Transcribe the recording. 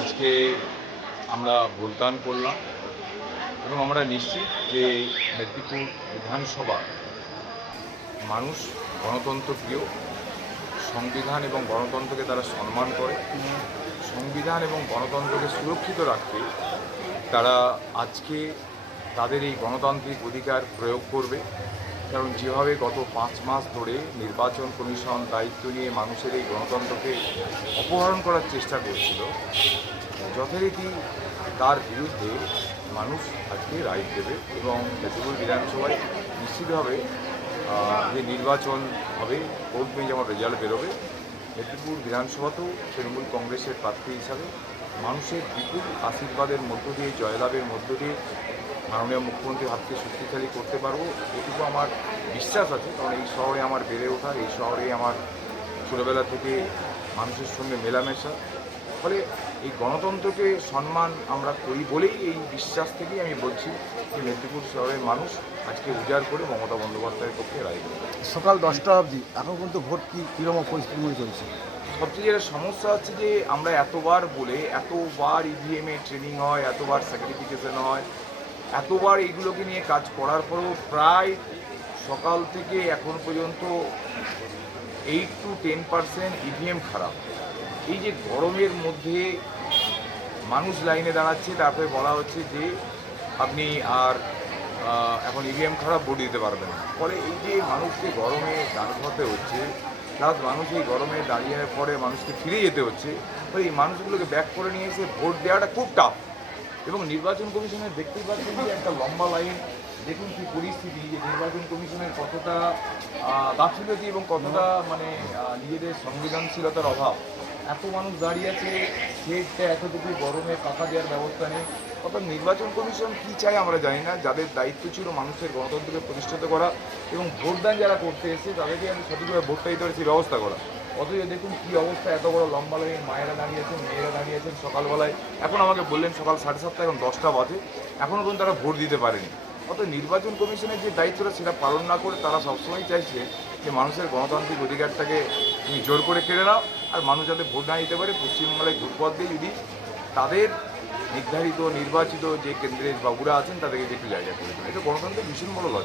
আজকে আমরা ভোটদান করলাম এবং আমরা নিশ্চিত যে মেদিনীপুর বিধানসভা মানুষ গণতন্ত্র প্রিয়, সংবিধান এবং গণতন্ত্রকে তারা সম্মান করে, সংবিধান এবং গণতন্ত্রকে সুরক্ষিত রাখতে তারা আজকে তাদের এই গণতান্ত্রিক অধিকার প্রয়োগ করবে। কারণ যেভাবে গত 5 মাস ধরে নির্বাচন কমিশন দায়িত্ব নিয়ে মানুষের এই গণতন্ত্রকে অপহরণ করার চেষ্টা করছিল, যথারীতি তার বিরুদ্ধে মানুষ আজকে রায় দেবে এবং মেদিনীপুর বিধানসভায় নিশ্চিতভাবে যে নির্বাচন হবে, ভোট নিয়ে যেমন রেজাল্ট বেরোবে, মেদিনীপুর বিধানসভাতেও তৃণমূল কংগ্রেসের প্রার্থী হিসাবে মানুষের বিপুল আশীর্বাদের মধ্য দিয়ে, জয়লাভের মধ্য দিয়ে মাননীয় মুখ্যমন্ত্রীর হাতকে শক্তিশালী করতে পারবো, এটুকু আমার বিশ্বাস আছে। কারণ এই শহরে আমার বেড়ে ওঠা, এই শহরে আমার ছোটোবেলা থেকে মানুষের সঙ্গে মেলামেশা, ফলে এই গণতন্ত্রকে সম্মান আমরা করি বলেই এই বিশ্বাস থেকেই আমি বলছি যে মেদিনীপুর শহরের মানুষ আজকে উজাড় করে মমতা বন্দ্যোপাধ্যায়ের পক্ষে রায় দেবে। সকাল 10টা অবধি এখন পর্যন্ত ভোট কীরকম পরিস্থিতি মনে চলছে? সবচেয়ে যেটা সমস্যা হচ্ছে যে আমরা এতবার বলে, এতবার ইভিএমে ট্রেনিং হয়, এতবার সার্টিফিকেশন হয়, এতবার এইগুলোকে নিয়ে কাজ করার পরেও প্রায় সকাল থেকে এখন পর্যন্ত 8 to 10% ইভিএম খারাপ। এই যে গরমের মধ্যে মানুষ লাইনে দাঁড়াচ্ছে, তারপরে বলা হচ্ছে যে আপনি আর এখন ইভিএম খারাপ, ভোট দিতে পারবেন না। ফলে এই যে মানুষকে গরমে দাঁড় করতে হচ্ছে, প্লাস মানুষ এই গরমে দাঁড়িয়ে পরে মানুষকে ফিরে যেতে হচ্ছে, ফলে এই মানুষগুলোকে ব্যাক করে নিয়ে এসে ভোট দেওয়াটা খুব টাফ। এবং নির্বাচন কমিশনের দেখতেই পাচ্ছেন যে একটা লম্বা লাইন, দেখুন কি পরিস্থিতি, যে নির্বাচন কমিশনের কতটা গাফিলতি এবং কতটা নিজেদের সংবেদনশীলতার অভাব। এত মানুষ দাঁড়িয়ে আছে, সেটা এতটুকু গরমে পাকা দেওয়ার ব্যবস্থা নেই। অর্থাৎ নির্বাচন কমিশন কী চায় আমরা জানি না। যাদের দায়িত্ব ছিল মানুষের গণতন্ত্রকে প্রতিষ্ঠিত করা এবং ভোটদান যারা করতে এসেছে তাদেরকে আমি সঠিকভাবে ভোটটা দিতে পারি সেই ব্যবস্থা করা, অথচ দেখুন কী অবস্থা, এত বড় লম্বা লাইন, মায়েরা দাঁড়িয়ে আছেন, মেয়েরা দাঁড়িয়ে আছেন সকালবেলায়। এখন আমাকে বললেন সকাল 7:30, এখন 10টা বাজে, এখনও পর্যন্ত তারা ভোট দিতে পারেনি। অর্থাৎ নির্বাচন কমিশনের যে দায়িত্বটা সেটা পালন না করে তারা সবসময় চাইছে যে মানুষের গণতান্ত্রিক অধিকারটাকে তুমি জোর করে কেড়ে নাও, আর মানুষ যাতে ভোট না দিতে পারে পশ্চিমবাংলায় ঘুরপথ দিয়ে যদি তাদের নির্ধারিত নির্বাচিত যে কেন্দ্রের বাবুরা আছেন তাদেরকে যে একটু জায়গা করে দেবে। এটা গণতন্ত্রের ভীষণ বড় লজ্জা।